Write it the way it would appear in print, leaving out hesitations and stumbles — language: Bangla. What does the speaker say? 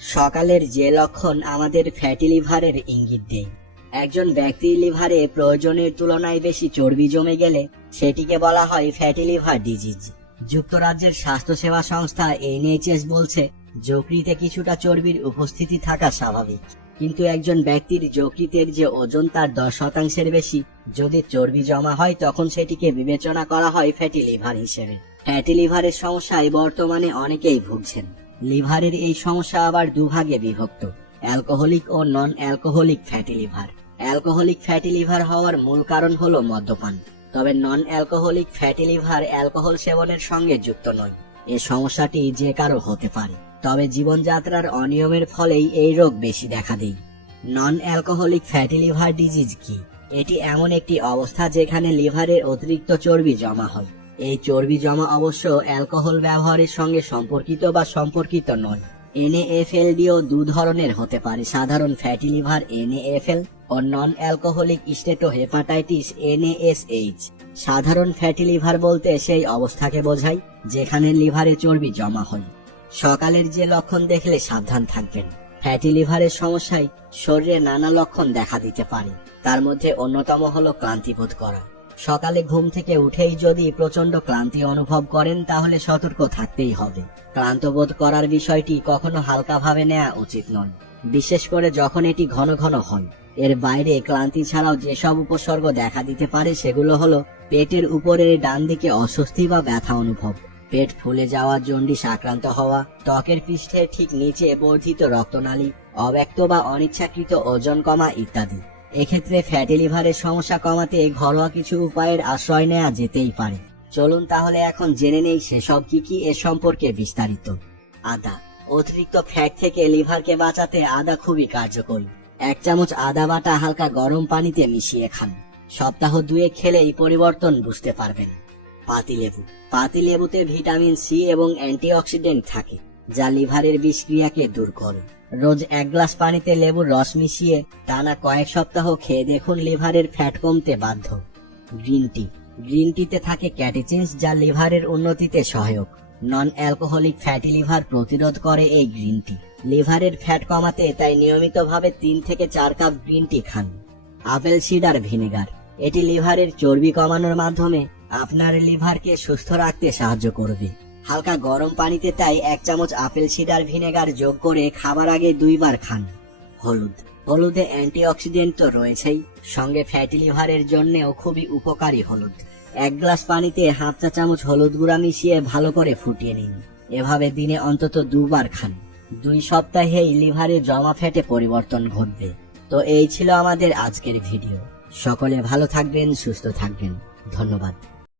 সকালের যে লক্ষণ আমাদের ফ্যাটি লিভারের ইঙ্গিত দেয়। একজন ব্যক্তির লিভারে প্রয়োজনের তুলনায় বেশি চর্বি জমে গেলে সেটিকে বলা হয় ফ্যাটি লিভার ডিজিজ। যুক্তরাজ্যের স্বাস্থ্যসেবা সংস্থা NHS বলছে, যকৃতে কিছুটা চর্বির উপস্থিতি থাকা স্বাভাবিক, কিন্তু একজন ব্যক্তির যকৃতের যে ওজন তার 10% বেশি যদি চর্বি জমা হয় তখন সেটিকে বিবেচনা করা হয় ফ্যাটি লিভার হিসেবে। ফ্যাটি লিভারের সমস্যায় বর্তমানে অনেকেই ভুগছেন। লিভারের এই সমস্যা আবার দুভাগে বিভক্ত, অ্যালকোহলিক ও non alcoholic fatty liver. Alcoholic fatty liver হওয়ার মূল কারণ হলো মদ্যপান, তবে non alcoholic fatty liver alcohol সেবনের সঙ্গে যুক্ত নয়। এ সমস্যাটি যে কারো হতে পারে, তবে জীবনযাত্রার অনিয়মের ফলেই এই রোগ বেশি দেখা দেয়। নন অ্যালকোহলিক ফ্যাটি লিভার ডিজিজ কি? এটি এমন একটি অবস্থা যেখানে লিভারে অতিরিক্ত চর্বি জমা হয়। এই চর্বি জমা অবশ্য অ্যালকোহল ব্যবহারের সঙ্গে সম্পর্কিত বা সম্পর্কিত নয়। NAFLD-ও দু ধরনের হতে পারে, সাধারণ ফ্যাটি লিভার NAFL ও নন অ্যালকোহলিক স্টেটোহেপাটাইটিস NASH। সাধারণ ফ্যাটি লিভার বলতে সেই অবস্থাকে বোঝায় যেখানে লিভারে চর্বি জমা হয়। সকালের যে লক্ষণ দেখলে সাবধান থাকবেন। ফ্যাটি লিভারের সমস্যায় শরীরে নানা লক্ষণ দেখা দিতে পারে, তার মধ্যে অন্যতম হলো ক্লান্তিবোধ করা। সকালে ঘুম থেকে উঠেই যদি প্রচন্ড ক্লান্তি অনুভব করেন তাহলে সতর্ক থাকতেই হবে। ক্লান্ত বোধ করার বিষয়টি কখনো হালকাভাবে নেওয়া উচিত নয়, বিশেষ করে যখন এটি ঘন ঘন হয়। এর বাইরে ক্লান্তি ছাড়াও যেসব উপসর্গ দেখা দিতে পারে সেগুলো হলো পেটের উপরের ডান দিকে অস্বস্তি বা ব্যথা অনুভব, পেট ফুলে যাওয়া, জন্ডিস আক্রান্ত হওয়া, ত্বকের পৃষ্ঠের ঠিক নিচে বর্ধিত রক্তনালী, অব্যক্ত বা অনিচ্ছাকৃত ওজন কমা ইত্যাদি। এক্ষেত্রে ফ্যাটি লিভারের সমস্যা কমাতে ঘরোয়া কিছু উপায়ের আশ্রয় নেওয়া যেতেই পারে। চলুন তাহলে এখন জেনে নেই সেসব কি এ সম্পর্কে বিস্তারিত। আদা। অতিরিক্ত ফ্যাট থেকে লিভারকে বাঁচাতে আদা খুবই কার্যকরী। 1 চামচ আদা বাটা হালকা গরম পানিতে মিশিয়ে খান। সপ্তাহ 2 খেলেই পরিবর্তন বুঝতে পারবেন। পাতিলেবু। পাতিলেবুতে ভিটামিন সি এবং অ্যান্টিঅক্সিডেন্ট থাকে, যা লিভারের বিষক্রিয়াকে দূর করে। রোজ 1 গ্লাস পানিতে লেবুর রস মিশিয়ে টানা কয়েক সপ্তাহ খেয়ে দেখুন, লিভারের ফ্যাট কমতে বাধ্য। Green tea. গ্রিন টিতে থাকে ক্যাটেচিনস, যা লিভারের উন্নতিতে সহায়ক। নন অ্যালকোহলিক ফ্যাটি লিভার প্রতিরোধ করে এই গ্রিন টি। লিভারের ফ্যাট কমাতে তাই নিয়মিতভাবে 3 থেকে 4 কাপ গ্রিন টি খান। Apple cider vinegar. এটি লিভারের চর্বি কমানোর মাধ্যমে আপনার লিভারকে সুস্থ রাখতে সাহায্য করবে। হালকা গরম পানিতে তাই 1 চামচ আপেল সিডার ভিনেগার যোগ করে খাবার আগে 2 বার খান। হলুদ। হলুদে অ্যান্টিঅক্সিডেন্ট তো রয়েছেই, সঙ্গে ফ্যাটি লিভারের জন্যও খুবই উপকারী হলুদ। 1 গ্লাস পানিতে হাফ চা চামচ হলুদ গুঁড়া মিশিয়ে ভালো করে ফুটিয়ে নিন। এভাবে দিনে অন্তত 2 বার খান। 2 সপ্তাহেই লিভারে জমা ফ্যাটে পরিবর্তন ঘটবে। তো এই ছিল আমাদের আজকের ভিডিও। সকলে ভালো থাকবেন, সুস্থ থাকবেন। ধন্যবাদ।